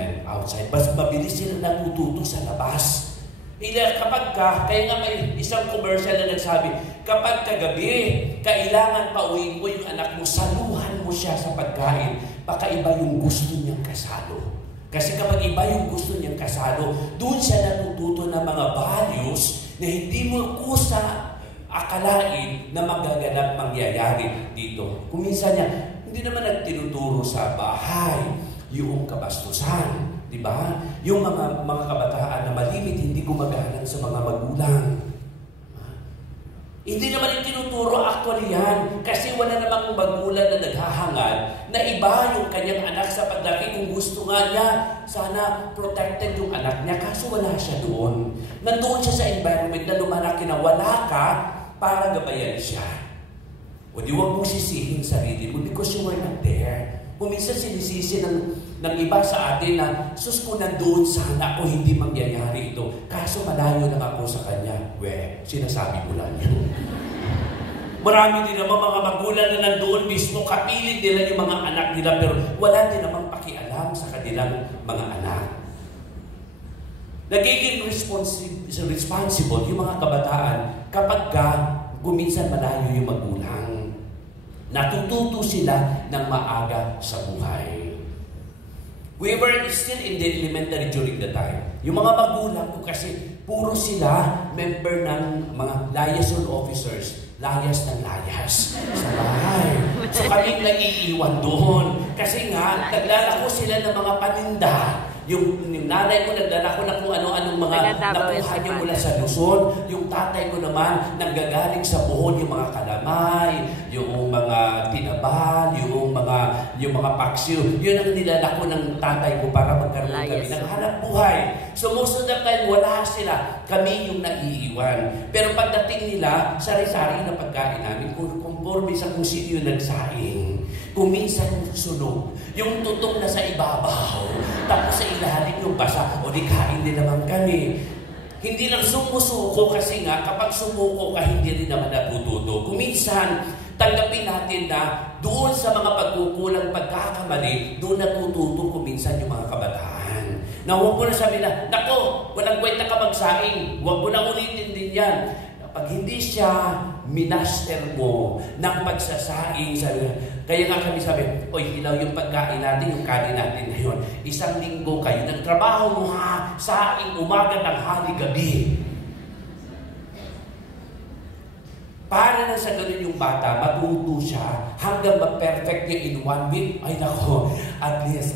men outside. Mas mabilis sila natututo sa labas. Kaya nga may isang commercial na nagsabi, kapag kagabi, kailangan pauwiin mo yung anak mo, saluhan mo siya sa pagkain, baka iba yung gusto niyang kasalo. Kasi kapag iba yung gusto niyang kasalo, doon siya natututo ng mga values na hindi mo kusa akalain na magaganap mangyayari dito. Kung minsan niya, hindi naman nagtinuturo sa bahay yung kabastusan. Diba? Yung mga kabataan na malimit, hindi gumagalang sa mga magulang. Hindi naman tinuturo actually yan. Kasi wala namang magulang na naghahangad na iba yung kanyang anak sa paglaki. Kung gusto nga niya, sana protected yung anak niya. Kaso wala siya doon. Nandoon siya sa environment na lumalaki na wala ka para gabayan siya. O di wag mong sisihin sarili mo because you were not there. Kung minsan sinisisi ng iba sa atin na, sus ko nandoon sana ako, hindi mangyayari ito. Kaso malayo lang ako sa kanya. Sinasabi mo lang yan. Marami din naman mga magulang na nandoon mismo, kapilit nila yung mga anak nila, pero wala din namang pakialam sa kanilang mga anak. Nagiging responsible yung mga kabataan kapag guminsan malayo yung magulang. Natututo sila ng maaga sa buhay. We were still in the elementary during the time. Yung mga magulang ko kasi puro sila member ng mga liaison officers. Layas ng layas sa bahay. So kaming naiiwan doon. Kasi nga, naglalako sila ng mga paninda. Yung nanay ko nagdala ko na kung ano-anong mga nakuha niya mula sa Luzon. Yung tatay ko naman nanggagaling sa Bohol, yung mga kalamay, yung mga tinabal, yung mga paksiw. Yun ang nilala ko ng tatay ko para magkaroon kami ng hanap buhay. So most of the time, wala sila. Kami yung naiiwan. Pero pagdating nila, sari-sari na pagkain namin, conforme sa kung sino yung nagsaing. Kung minsan sunog, yung tutong na sa ibabaw, tapos sa ilalim yung basa, o di kain din naman kami. Hindi lang sumusuko kasi nga, kapag sumuko ka, hindi rin naman natututo. Kung minsan, tanggapin natin na doon sa mga pagkukulang pagkakamali, doon natututo kung minsan yung mga kabataan. Na huwag mo na sabi na, nako, walang kwenta ka magsaing, huwag mo na ulitin din yan. Pag hindi siya minaster mo ng pagsasaing, kaya nga kami sabi, oy, ilaw yung pagkain natin, yung kanin natin ngayon. 1 linggo kayo, nagtrabaho mo ha, saing, umaga, tanghali, gabi. Para na sa ganun yung bata, matuto siya hanggang ma-perfect niya in 1 week. Ay nako, at least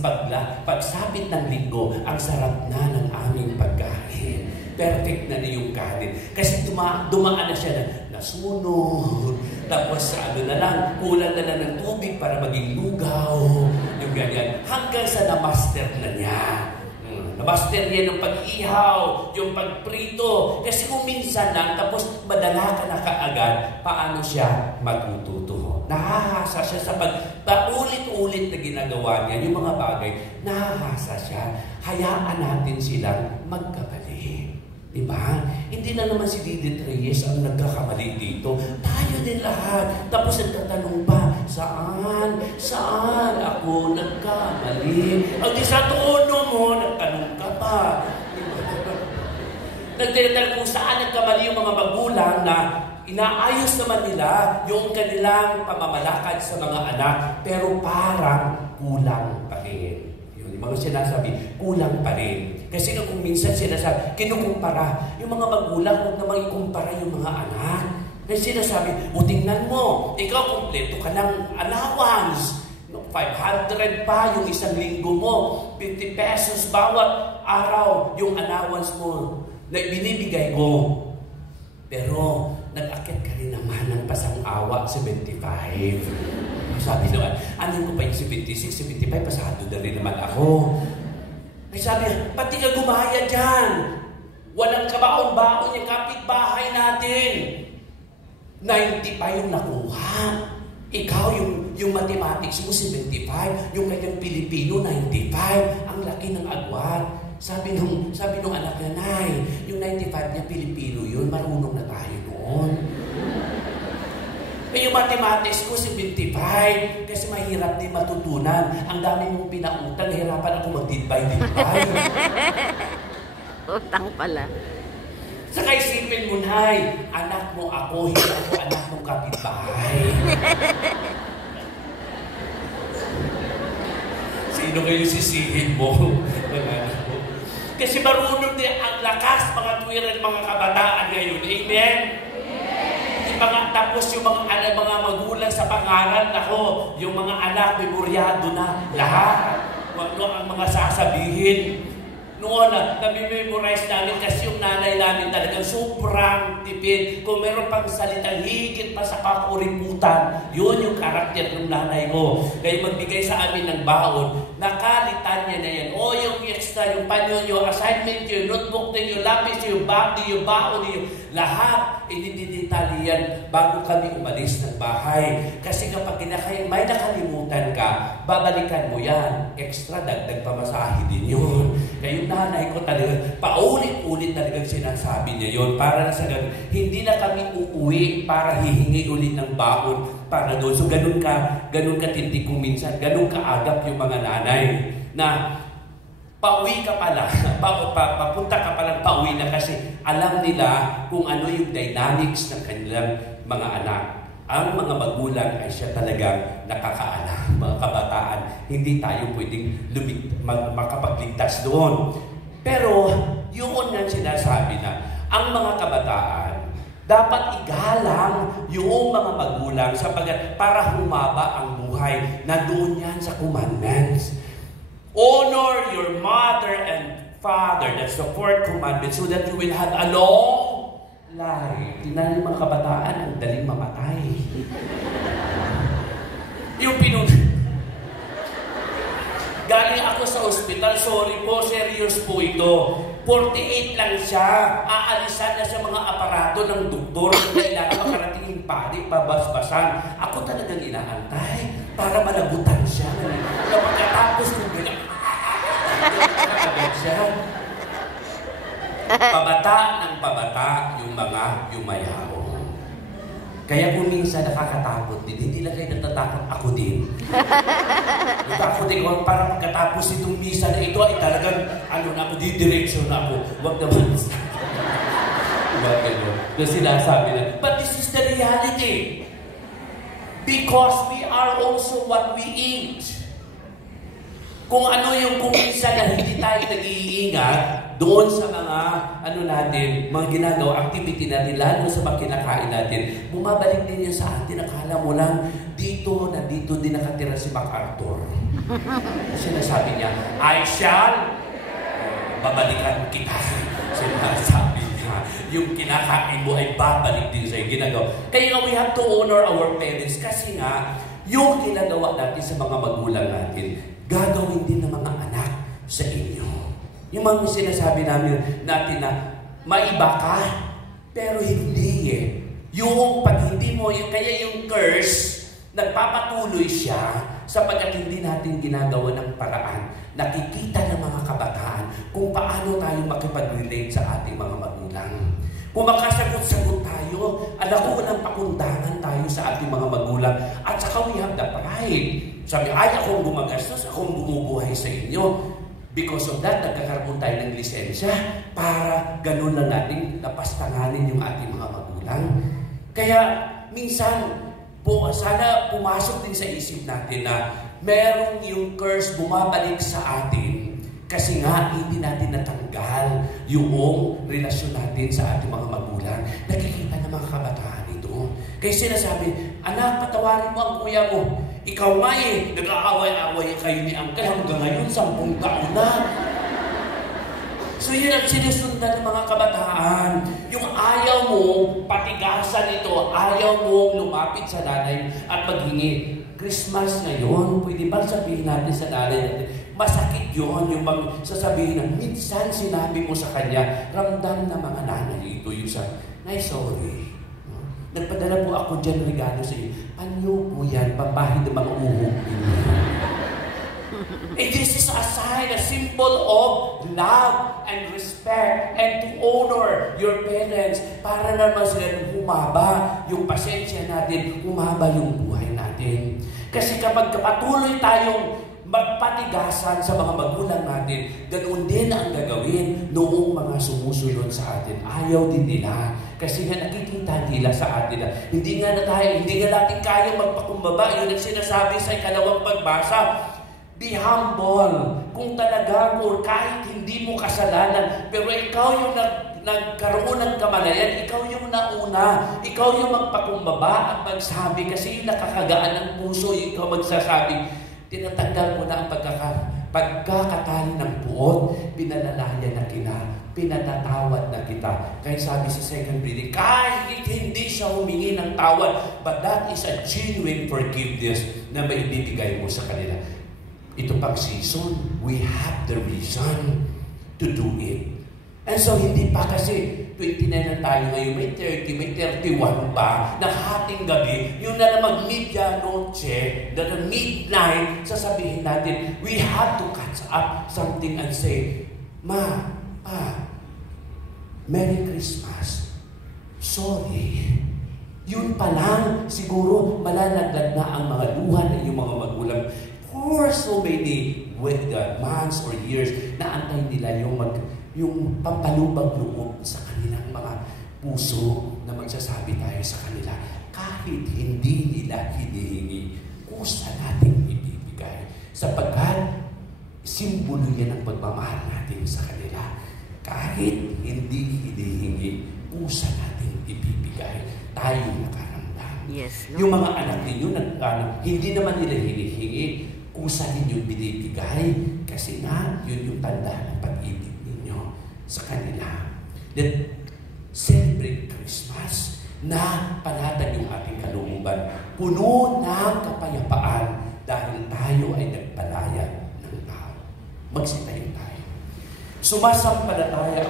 pagsapit ng linggo, ang sarap na ng aming pagkain. Perfect na yung kanin. Kasi dumaan na siya na nasunog. Tapos na lang, kulang na lang ng tubig para maging lugaw. Yung ganyan. Hanggang sa na-master na niya. Na-master niya ng pag-ihaw, yung pagprito. Kasi kung minsan lang, tapos madala ka na kaagad, paano siya matututo? Nahahasa siya sa paulit-ulit na ginagawa niya, yung mga bagay, nahahasa siya. Hayaan natin silang magkabali. Diba? Hindi na naman si Didit Reyes ang nagkakamali dito. Tayo din lahat. Tapos nagtatanong pa, saan ako nagkamali? Ang di sa tono mo, nagtanong ka pa. Nagtatanong kung saan nagkamali yung mga magulang na inaayos naman nila yung kanilang pamamalakad sa mga anak, pero parang kulang pa rin. Yung mga sinasabi, kulang pa rin. Kasi kung minsan sinasabi, kinukumpara, yung mga magulang, huwag naman ikumpara yung mga anak. Kasi sinasabi, tingnan mo, ikaw kompleto ka ng allowance. 500 pa yung 1 linggo mo, 50 pesos bawat araw yung allowance mo na binibigay ko. Pero nag-akit ka rin naman ng pasang-awa, 75. Sabi naman, anin ko pa yung 76, 75, pasado na rin naman ako. Ay sabi, pati ka gumaya dyan. Walang kabaon-baon yung kapitbahay natin. 90 pa yung nakuha. Ikaw, yung mathematics mo, 75. Yung kanyang Pilipino, 95. Ang laki ng agwat. Sabi nung anak niya, Nay, yung 95 niya Pilipino yun, marunong na tayo noon. Eh, yung mathematics ko, 75. Kasi mahirap din matutunan. Ang dami mong pinautang, hirapan ako mag-divide. Utang pala. Saka isipin mo, Nay, anak mo ako, hindi ako anak ng kapitbahay. Sino kayo sisihin mo? Kasi marunong din ang lakas, mga tuwiran, mga kabataan ngayon. Amen? Tapos yung mga magulang sa pangaral, ako, yung mga anak, memoryado na lahat. Ang mga sasabihin. Noon na, nami-memorize namin kasi yung nanay namin talagang sobrang tipid. Kung meron pang salitang higit pa sa kakuriputan, yun yung karakter ng nanay mo. Kaya magbigay sa amin ng baon, nakalitan niya na yan. O yung extra, yung panyo nyo, assignment nyo, notebook nyo, lapis nyo, bag nyo, yung baon nyo, lahat, inididetali yan bago kami umalis ng bahay. Kasi kapag may nakalimutan ka, babalikan mo yan. Extra, dagdag pamasahe din yun. Kaya yung nanay ko talaga, paulit-ulit talagang sinasabi niya yun. Para na sa ganun, hindi na kami uuwi para hihingi ulit ng baon para doon. So ganun ka tindig kung minsan, ganun kaagap yung mga nanay na pauwi ka pala, papunta ka palang pauwi na kasi alam nila kung ano yung dynamics ng kanilang mga anak. Ang mga magulang ay siya talagang nakakaalam. Mga kabataan, hindi tayo pwedeng makapagligtas doon. Pero, yun nga sinasabi na, ang mga kabataan, dapat igalang yung mga magulang sapagkat para humaba ang buhay. Nandoon yan sa commandments. Honor your mother and father. That's the fourth commandment so that you will have a long life. Tingnan yung mga kabataan, ang daling mamatay. Yung galing ako sa ospital, sorry po, serious po ito. 48 lang siya, aalisan na sa mga aparato ng doktor, kailangan makarating yung pari, pabasbasan. Ako talagang inaantay para malagutan siya. Pagkatapos kung ganyan, siya. Pabata ng pabata yung mga yumayao. Kaya kung minsan nakakatakot din, hindi lang kayo natatakot, ako din. Natakot din ako para pagkatapos itong misa na ito ay talagang, ako, didireksyon na ako. Huwag naman. Huwag gano'n. Na sinasabi na, but this is the reality. Because we are also what we eat. Kung ano yung kung minsan na hindi tayo nag-iingat doon sa mga natin, mga ginagawa, activity natin, lalo sa mga kinakain natin, bumabalik din yan sa atin. Akala mo lang, dito din nakatira si MacArthur. Sinasabi niya, I shall babalikan kita. Sinasabi niya, yung kinakain mo ay babalik din sa'yo. Ginagawa. Kaya we have to honor our parents kasi nga, yung ginagawa natin sa mga magulang natin, gagawin din ng mga anak sa inyo. Yung mga sinasabi natin na maiba ka, pero hindi eh. Yung pag hindi mo, kaya yung curse, nagpapatuloy siya sapagkat hindi natin ginagawa ng paraan. Nakikita ng mga kabataan kung paano tayo makipag-relate sa ating mga magulang. Kung makasagot-sagot tayo, walang pakundangan tayo sa ating mga magulang. At saka we have the pride. Sabi, akong gumagastos, akong bumubuhay sa inyo. Because of that, nagkakaroon tayo ng lisensya para ganun lang natin napastanganin yung ating mga magulang. Kaya, minsan, sana pumasok din sa isip natin na merong yung curse bumabalik sa atin kasi nga hindi natin natanggal yung relasyon natin sa ating mga magulang. Nakikita ng mga kabataan ito. Kaya sinasabi, anak, patawarin mo ang kuya mo. Ikaw nga nag-aaway-aaway kayo ni Uncle hanggang ngayon, 10 taon na. So yun ang sinusundan ng mga kabataan. Yung ayaw mo, patigasan ito, ayaw mo lumapit sa nanay at maghingi. Christmas ngayon, pwede bang sabihin natin sa nanay natin, masakit yun, yung sasabihin na minsan sinabi mo sa kanya, ramdam na mga nanay ito yung Nay, sorry. Nagpadala po ako dyan regalo sa iyo. Ano po yan? Pambahid ng mga uhog. And this is a sign, a symbol of love and respect and to honor your parents para naman sila humaba yung pasensya natin, humaba yung buhay natin. Kasi kapag patuloy tayong magpatigasan sa mga magulang natin, ganoon din ang gagawin noong mga sumusunod sa atin. Ayaw din nila. Kasi nga nakikita nila sa atin na hindi nga natin kaya magpakumbaba. Yun ang sinasabi sa ikalawang pagbasa. Be humble. Kung talaga, or kahit hindi mo kasalanan, pero ikaw yung nagkaroon ng kamalayan, ikaw yung nauna, ikaw yung magpakumbaba at magsabi, kasi yung nakakagaan ng puso, ikaw magsasabi, tinatanggal mo na ang pagkakatali ng puot, pinalalayan na kita, pinatatawad na kita. Kaya sabi sa second reading, kahit hindi siya humingi ng tawad, but that is a genuine forgiveness na maibibigay mo sa kanila. Ito pang season, we have the reason to do it. And so, hindi pa kasi 29 na tayo ngayon, may 30, may 31 pa, na hating gabi, yung na mag-media-noche, na midnight, sasabihin natin, we have to catch up something and say, Ma, Pa, Merry Christmas. Sorry. Yun pa lang, siguro, malalaglag na ang mga luha ng iyong mga magulang. For so many months or years, naantay nila yung pampalubag loob sa kanilang mga puso na magsasabi tayo sa kanila, kahit hindi nila hinihingi, kusa natin ibibigay. Sapagkat, simbolo yan ang pagmamahal natin sa kanila. Kahit hindi hinihingi, kusa natin ibibigay. Tayo nakaramdam. Yes, no? Yung mga anak ninyo, hindi naman nila hinihingi, kusa ninyo binibigay. Kasi nga, yun yung tanda ng pag-ibig sa kanila. Then, celebrate Christmas na panatag yung ating kalooban. Puno ng kapayapaan dahil tayo ay nagpalaya ng tao. Magsitayo tayo. Sumasampalataya